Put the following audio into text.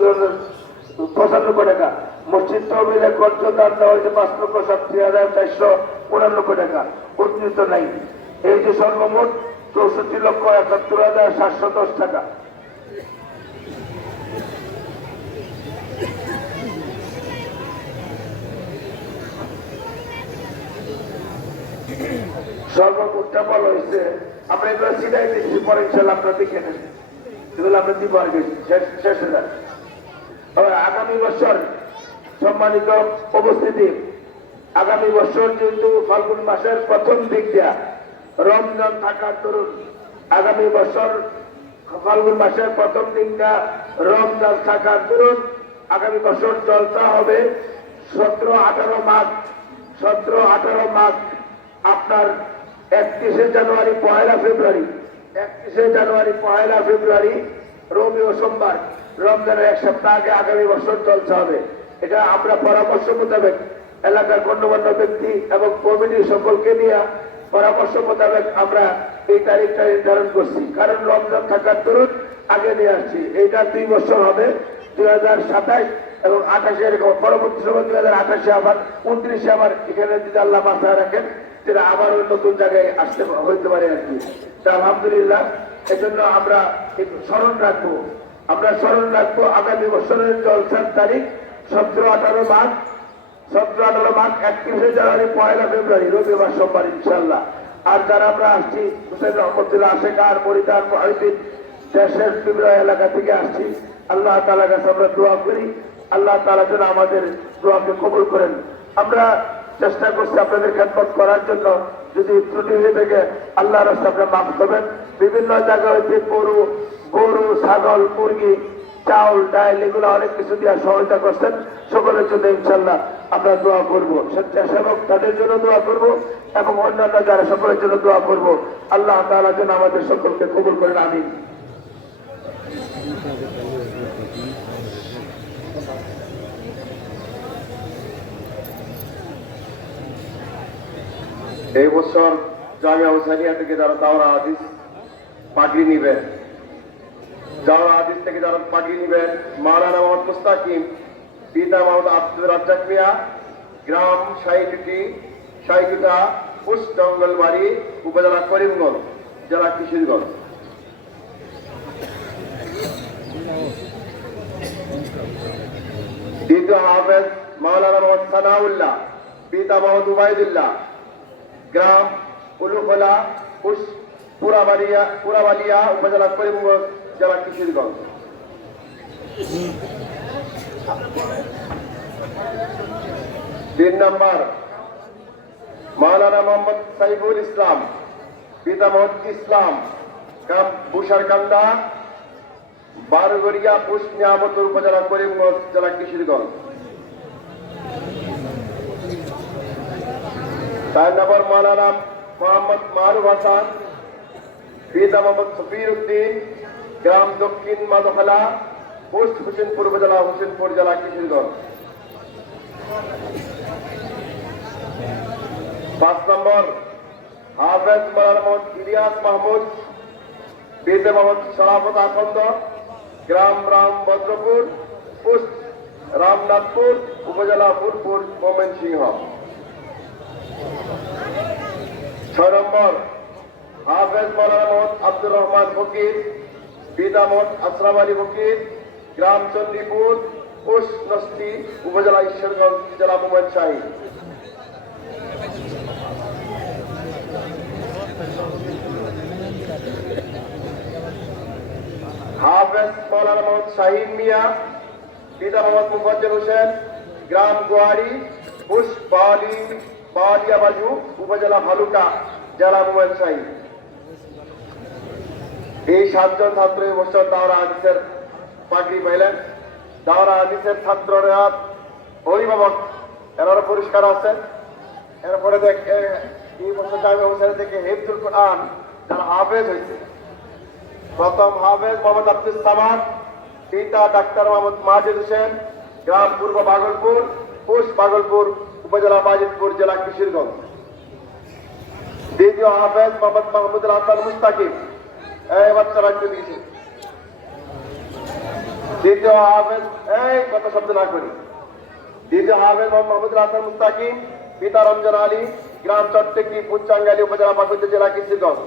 95 টাকা। মসজিদ তহবিলে খরচ দান দেওয়া হয়েছে 5,37,459 টাকা, উন্নীত নাই। এই যে সর্বমোট 64,71,710 টাকা। সর্বমোটটা বলা হয়েছে। আমরা এগুলো সিধাই দিচ্ছি, পরে ইনশাল্লাহ আপনারা দেখে নেন, এগুলো আমরা দিব আর শেষ হয়ে যাবে। আগামী বছর সম্মানিত উপস্থিতি, আগামী বছর যেহেতু ফাল্গুন মাসের প্রথম দিক দিয়া রমজান থাকার দরুন, আগামী বছর ফাল্গুন মাসের প্রথম দিনটা রমজান থাকার দরুন আগামী বছর জলসা হবে 17-18 মাঘ। 17-18 মাঘ আপনার 31শে জানুয়ারি 1 ফেব্রুয়ারি, 31শে জানুয়ারি 1 ফেব্রুয়ারি রবি ও সোমবার, রমজানের এক সপ্তাহ আগে আগামী বছর জলসা হবে। এটা আমরা পরামর্শ মোতাবেক এলাকার গণ্যমান্য ব্যক্তি এবং কমিটি সকলকে নিয়ে পরামর্শ মোতাবেক আমরা এই তারিখটা নির্ধারণ করছি। কারণ রমজান থাকার দরুন আগে নিয়ে আসছি। এইটা 2 বছর হবে, 2027 এবং 28 এরকম। পরবর্তী সময় 2028-এ আবার 29-এ আবার এখানে যদি আল্লাহ মাথায় রাখেন, যেটা আবার ওই নতুন জায়গায় আসতে হইতে পারে আর কি। আলহামদুলিল্লাহ, এজন্য আমরা স্মরণ রাখবো, আগামী বছরের জলসার তারিখ 17-18 মাঘ, 17-18 মাঘ, 31শে জানুয়ারি 1 ফেব্রুয়ারি রবিবার সোমবার ইনশাল্লাহ। আর যারা আমরা আসছি হুসেন রহমতুল্লাহ আশেকার মরিদান মহিউদ্দিন দেশের বিভিন্ন এলাকা থেকে আসছি, আল্লাহ তাআলার কাছে আমরা দোয়া করি, আল্লাহ তাআলা যেন আমাদের দোয়াকে কবুল করেন। আমরা চেষ্টা করছি আপনাদের খেদমত করার জন্য, যদি ত্রুটি হয়ে থাকে আল্লাহর রাস্তায় আপনারা মাফ করবেন। বিভিন্ন জায়গায় হচ্ছে গরু, ছাগল, মুরগি, চাউল, ডাল এগুলো অনেক কিছু দিয়ে সহায়তা করছেন। সকলের জন্য ইনশাল্লাহ আমরা দোয়া করবো, স্বেচ্ছাসেবক তাদের জন্য দোয়া করব এবং অন্যান্য যারা সকলের জন্য দোয়া করব। আল্লাহ তাআলা যেন আমাদের সকলকে কবুল করেন, আমিন। এই বছর জামিয়া হুসাইনিয়া থেকে যারা দাওরা হাদিস পাগড়ি নিবেন, দাওরা হাদিস থেকে যারা পাগড়ি নিবেন, মাওলানা মোহাম্মদ মুস্তাকিম, পিতা মোহাম্মদ আব্দুর রাজ্জাক মিয়া, গ্রাম শাইকুটা, পোস্ট জঙ্গলবাড়ি, উপজেলা করিমগঞ্জ, জেলা কিশোরগঞ্জ। দ্বিতীয় হাফেজ মাওলানা মোহাম্মদ সানাউল্লাহ, পিতা মোহাম্মদ উবাইদুল্লাহ, গ্রাম উলুখোলা, পুরাবালিয়া, উপজেলা করিমগঞ্জ, জেলা কিশোরগঞ্জ। তিন নম্বর মাওলানা মোহাম্মদ সাইফুল ইসলাম, পিতা মোহাম্মদ ইসলাম, গ্রাম বুসারকান্দা, বারগড়িয়া, নিয়ামতপুর, উপজেলা করিমগঞ্জ, জেলা কিশোরগঞ্জ। 4 নম্বর মাওলানা মোহাম্মদ মারুফ হাসান, পিতা মোহাম্মদ সফির উদ্দিন, গ্রাম দক্ষিণ মাদখালা, পোস্ট হোসেনপুর, উপজেলা হোসেনপুর, জেলা কিশোরগঞ্জ। 5 নম্বর হাফেজ মাওলানা মোহাম্মদ ইলিয়াস মাহমুদ, পিতা মোহাম্মদ শরাফত আখন্দ, গ্রাম রামভদ্রপুর, পোস্ট রামনাথপুর, উপজেলা ফুলপুর, ময়মনসিংহ। 6 নম্বর হাফেজ মাওলানা মোহাম্মদ আব্দুর রহমান ফকির, পিতা মোহাম্মদ আশরাফ আলী ফকির, গ্রাম চন্ডীপুর, পোস্ট নস্তি, উপজেলা ঈশ্বরগঞ্জ, জেলা ময়মনসিংহ। হাফেজ মাওলানা মোহাম্মদ শাহিন মিয়া, পিতা মোহাম্মদ মুফাজ্জল হোসেন, গ্রাম গোয়ারি, পোস্ট বাওয়ালিয়া বাজু, উপজেলা ভালুকা, জেলা ময়মনসিংহ। এই 7 জন ছাত্র এই বছর দাওরা হাদিসের পাগড়ি পাইলেন। দাওরা হাদিসের ছাত্ররা অভিভাবক এনারা পুরস্কার আছে। এরপরে এই বছর জামিয়া হুসাইনিয়া থেকে হিফজুল কোরআন যারা হাফেজ হয়েছে, প্রথম হাফেজ মোহাম্মদ আব্দুস সামাদ, পিতা ডাক্তার মোহাম্মদ মাজিদ হোসেন, গ্রাম পূর্ব ভাগলপুর, পোস্ট ভাগলপুর, উপজেলা বাজিতপুর, জেলা কিশোরগঞ্জ। দ্বিতীয় হাফেজ মোহাম্মদ মাহমুদুল হাসান মুস্তাকিম, এই বাচ্চারা একটু দিয়েছে। দ্বিতীয় হাফেজ কত শব্দ না করি দ্বিতীয় হাফেজ মোহাম্মদুল হাসান মুস্তাকিম, পিতা রমজান আলী, গ্রাম চট্টগ্রাম পুচ্চাঙ্গালী, উপজেলা পাকুড়া জেলা কিশোরগঞ্জ।